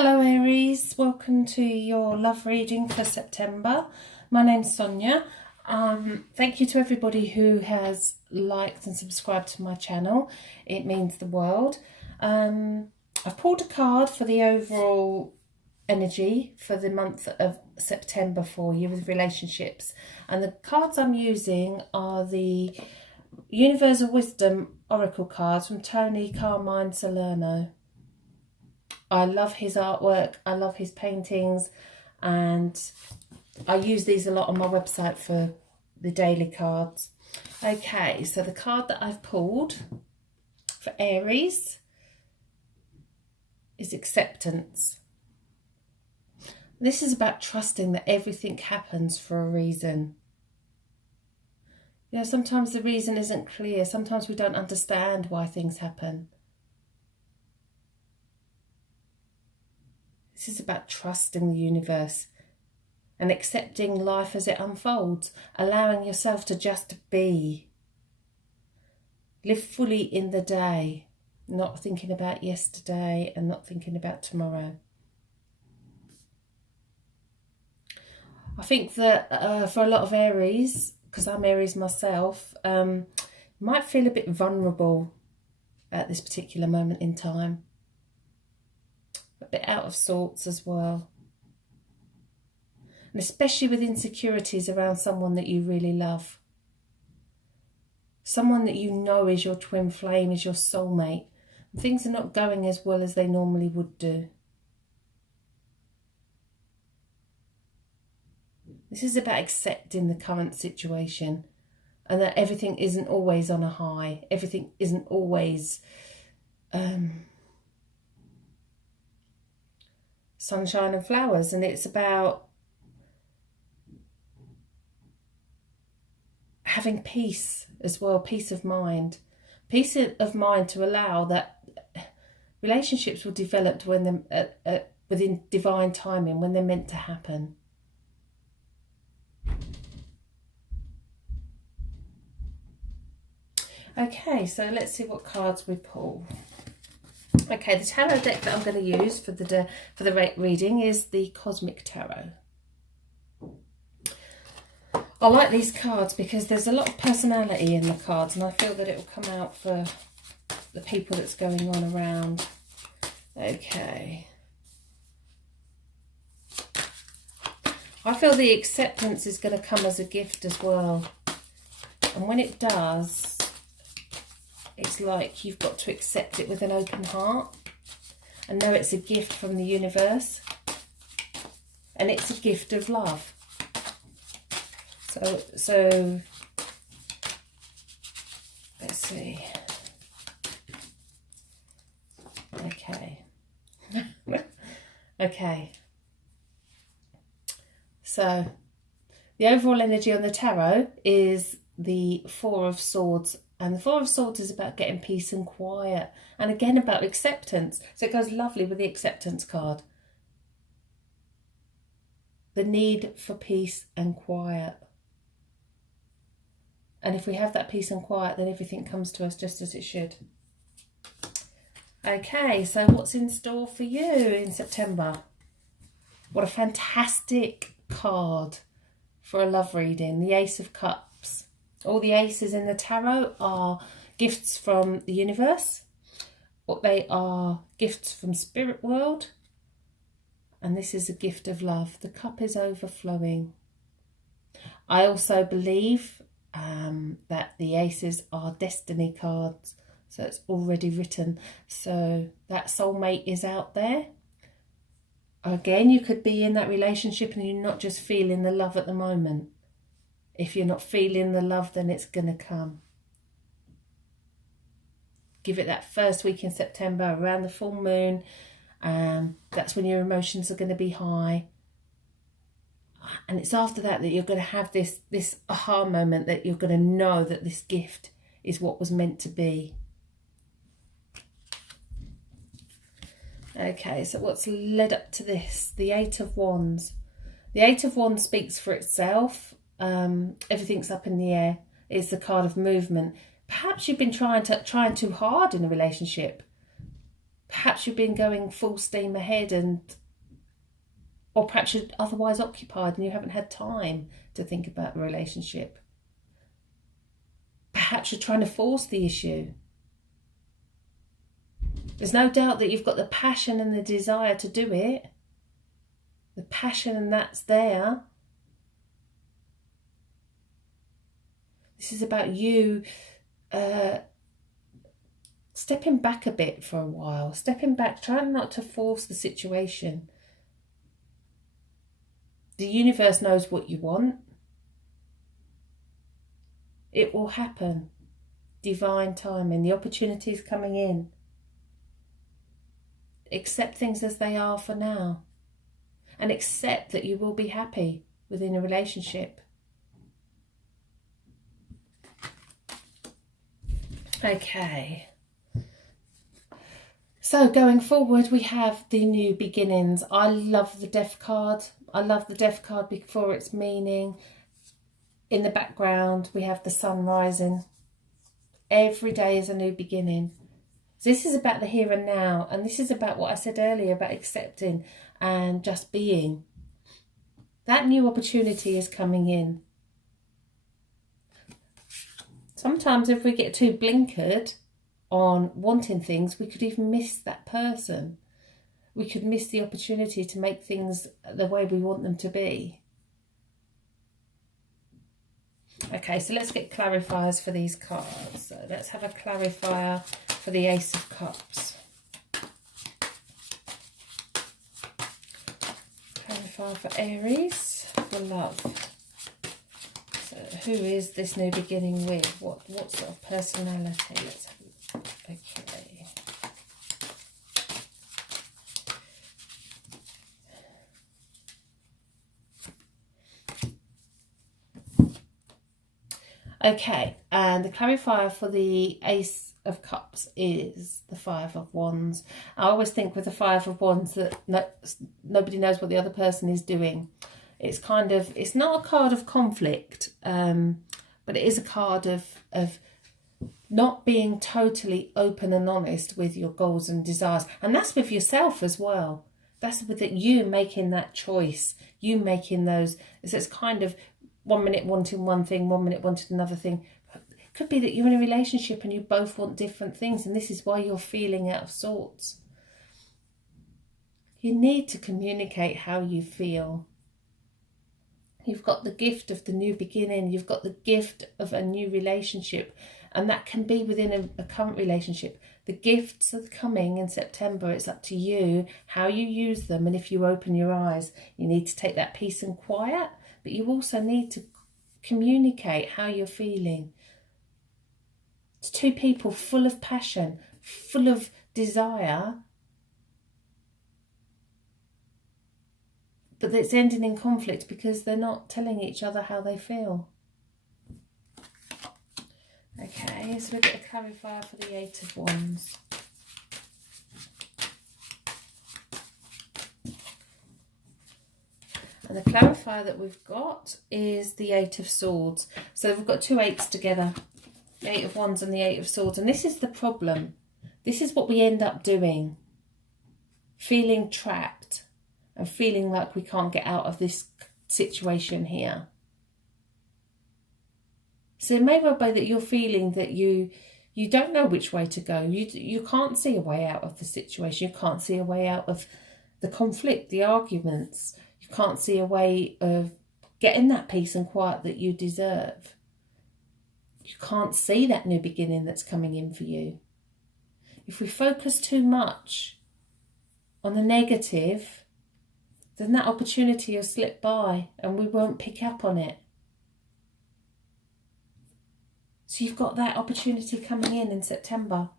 Hello Aries, welcome to your love reading for September. My name's Sonia. Thank you to everybody who has liked and subscribed to my channel. It means the world. I've pulled a card for the overall energy for the month of September for you with relationships. And the cards I'm using are the Universal Wisdom Oracle cards from Tony Carmine Salerno. I love his artwork, I love his paintings, and I use these a lot on my website for the daily cards. Okay, so the card that I've pulled for Aries is acceptance. This is about trusting that everything happens for a reason. You know, sometimes the reason isn't clear, sometimes we don't understand why things happen. This is about trusting the universe and accepting life as it unfolds, allowing yourself to just be. Live fully in the day, not thinking about yesterday and not thinking about tomorrow. I think that for a lot of Aries, because I'm Aries myself, might feel a bit vulnerable at this particular moment in time. A bit out of sorts as well. And especially with insecurities around someone that you really love. Someone that you know is your twin flame, is your soulmate. And things are not going as well as they normally would do. This is about accepting the current situation and that everything isn't always on a high. Everything isn't always sunshine and flowers, and it's about having peace as well, peace of mind to allow that relationships will develop when they're within divine timing, when they're meant to happen. Okay, so let's see what cards we pull. Okay, the tarot deck that I'm going to use for the reading is the Cosmic Tarot. I like these cards because there's a lot of personality in the cards, and I feel that it will come out for the people that's going on around. Okay. I feel the acceptance is going to come as a gift as well. And when it does, it's like you've got to accept it with an open heart and know it's a gift from the universe. And it's a gift of love. So let's see. Okay. Okay. So the overall energy on the tarot is the Four of Swords. And the Four of Swords is about getting peace and quiet. And again, about acceptance. So it goes lovely with the acceptance card. The need for peace and quiet. And if we have that peace and quiet, then everything comes to us just as it should. Okay, so what's in store for you in September? What a fantastic card for a love reading. The Ace of Cups. All the aces in the tarot are gifts from the universe. What they are gifts from spirit world. And this is a gift of love. The cup is overflowing. I also believe that the aces are destiny cards. So it's already written. So that soulmate is out there. Again, you could be in that relationship and you're not just feeling the love at the moment. If you're not feeling the love, then it's going to come. Give it that first week in September, around the full moon. That's when your emotions are going to be high. And it's after that you're going to have this aha moment, that you're going to know that this gift is what was meant to be. Okay, so what's led up to this? The Eight of Wands. The Eight of Wands speaks for itself. Everything's up in the air. It's the card of movement. Perhaps you've been trying too hard in a relationship. Perhaps you've been going full steam ahead, or perhaps you're otherwise occupied and you haven't had time to think about the relationship. Perhaps you're trying to force the issue. There's no doubt that you've got the passion and the desire to do it. The passion, and that's there. This is about you stepping back a bit for a while. Stepping back, trying not to force the situation. The universe knows what you want. It will happen. Divine timing. The opportunity is coming in. Accept things as they are for now. And accept that you will be happy within a relationship. Okay. So going forward, we have the new beginnings. I love the Death card. I love the Death card for its meaning. In the background, we have the sun rising. Every day is a new beginning. So this is about the here and now. And this is about what I said earlier about accepting and just being. That new opportunity is coming in. Sometimes if we get too blinkered on wanting things, we could even miss that person. We could miss the opportunity to make things the way we want them to be. Okay, so let's get clarifiers for these cards. So let's have a clarifier for the Ace of Cups. Clarifier for Aries, for love. So who is this new beginning with? What sort of personality? Let's have a look. Okay. Okay, and the clarifier for the Ace of Cups is the Five of Wands. I always think with the Five of Wands that nobody knows what the other person is doing. It's kind of, it's not a card of conflict, but it is a card of not being totally open and honest with your goals and desires. And that's with yourself as well. That's with it, you making that choice, you making those, it's kind of 1 minute wanting one thing, 1 minute wanting another thing. It could be that you're in a relationship and you both want different things, and this is why you're feeling out of sorts. You need to communicate how you feel. You've got the gift of the new beginning. You've got the gift of a new relationship, and that can be within a current relationship. The gifts are coming in September. It's up to you how you use them, and if you open your eyes, you need to take that peace and quiet. But you also need to communicate how you're feeling. It's two people full of passion, full of desire, but it's ending in conflict because they're not telling each other how they feel. Okay, so we've got a clarifier for the Eight of Wands. And the clarifier that we've got is the Eight of Swords. So we've got two eights together, the Eight of Wands and the Eight of Swords. And this is the problem. This is what we end up doing. Feeling trapped and feeling like we can't get out of this situation here. So it may well be that you're feeling that you don't know which way to go. You can't see a way out of the situation. You can't see a way out of the conflict, the arguments. You can't see a way of getting that peace and quiet that you deserve. You can't see that new beginning that's coming in for you. If we focus too much on the negative, then that opportunity will slip by and we won't pick up on it. So you've got that opportunity coming in September.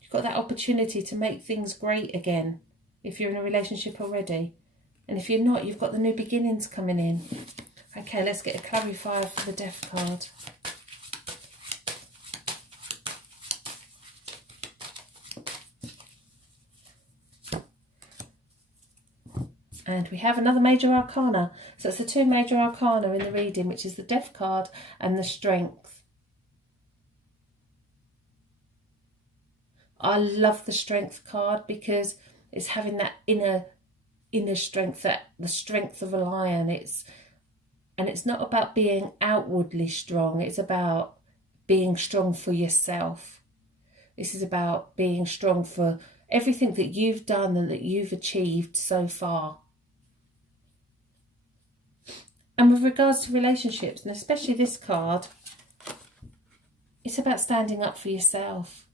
You've got that opportunity to make things great again if you're in a relationship already. And if you're not, you've got the new beginnings coming in. Okay, let's get a clarifier for the Death card. And we have another major arcana. So it's the two major arcana in the reading, which is the Death card and the Strength. I love the Strength card because it's having that inner strength, that the strength of a lion. It's not about being outwardly strong. It's about being strong for yourself. This is about being strong for everything that you've done and that you've achieved so far. And with regards to relationships, and especially this card, it's about standing up for yourself.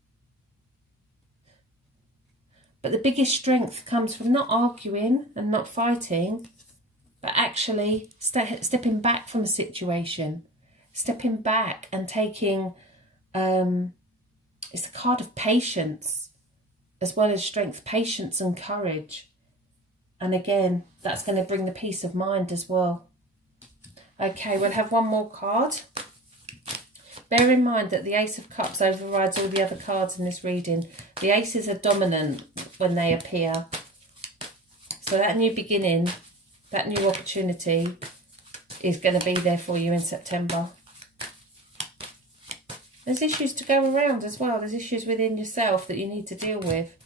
But the biggest strength comes from not arguing and not fighting, but actually stepping back from a situation, stepping back and taking, it's a card of patience as well as strength, patience and courage. And again, that's going to bring the peace of mind as well. Okay, we'll have one more card. Bear in mind that the Ace of Cups overrides all the other cards in this reading. The aces are dominant when they appear. So that new beginning, that new opportunity is going to be there for you in September. There's issues to go around as well. There's issues within yourself that you need to deal with.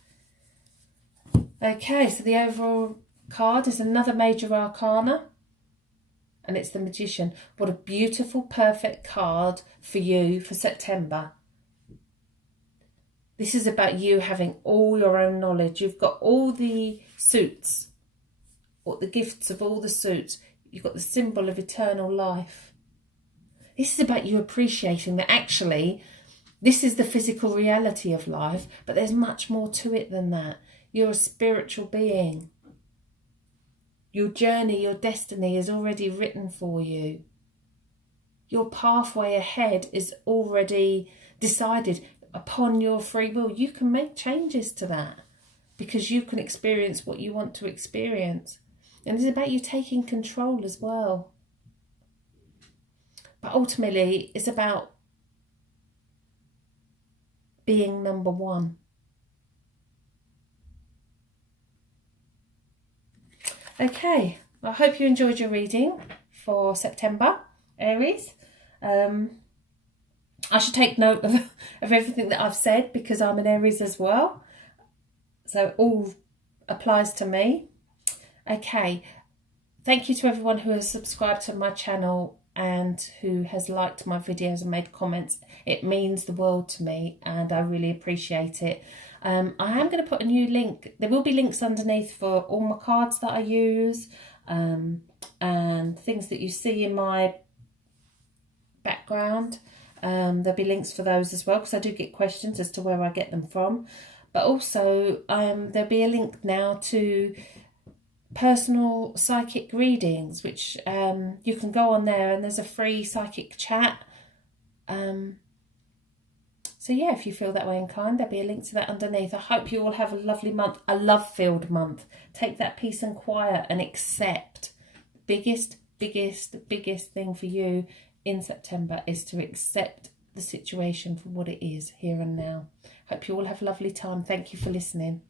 Okay, so the overall card is another major arcana. And it's the Magician. What a beautiful, perfect card for you for September. This is about you having all your own knowledge. You've got all the suits, or the gifts of all the suits. You've got the symbol of eternal life. This is about you appreciating that actually this is the physical reality of life, but there's much more to it than that. You're a spiritual being. Your journey, your destiny is already written for you. Your pathway ahead is already decided upon your free will. You can make changes to that because you can experience what you want to experience. And it's about you taking control as well. But ultimately, it's about being number one. Okay, I hope you enjoyed your reading for September, Aries. I should take note of everything that I've said because I'm an Aries as well. So it all applies to me. Okay, thank you to everyone who has subscribed to my channel and who has liked my videos and made comments. It means the world to me and I really appreciate it. I am going to put a new link. There will be links underneath for all my cards that I use and things that you see in my background. There'll be links for those as well because I do get questions as to where I get them from. But also there'll be a link now to personal psychic readings, which you can go on there and there's a free psychic chat. So yeah, if you feel that way inclined, there'll be a link to that underneath. I hope you all have a lovely month, a love-filled month. Take that peace and quiet and accept. Biggest thing for you in September is to accept the situation for what it is here and now. Hope you all have a lovely time. Thank you for listening.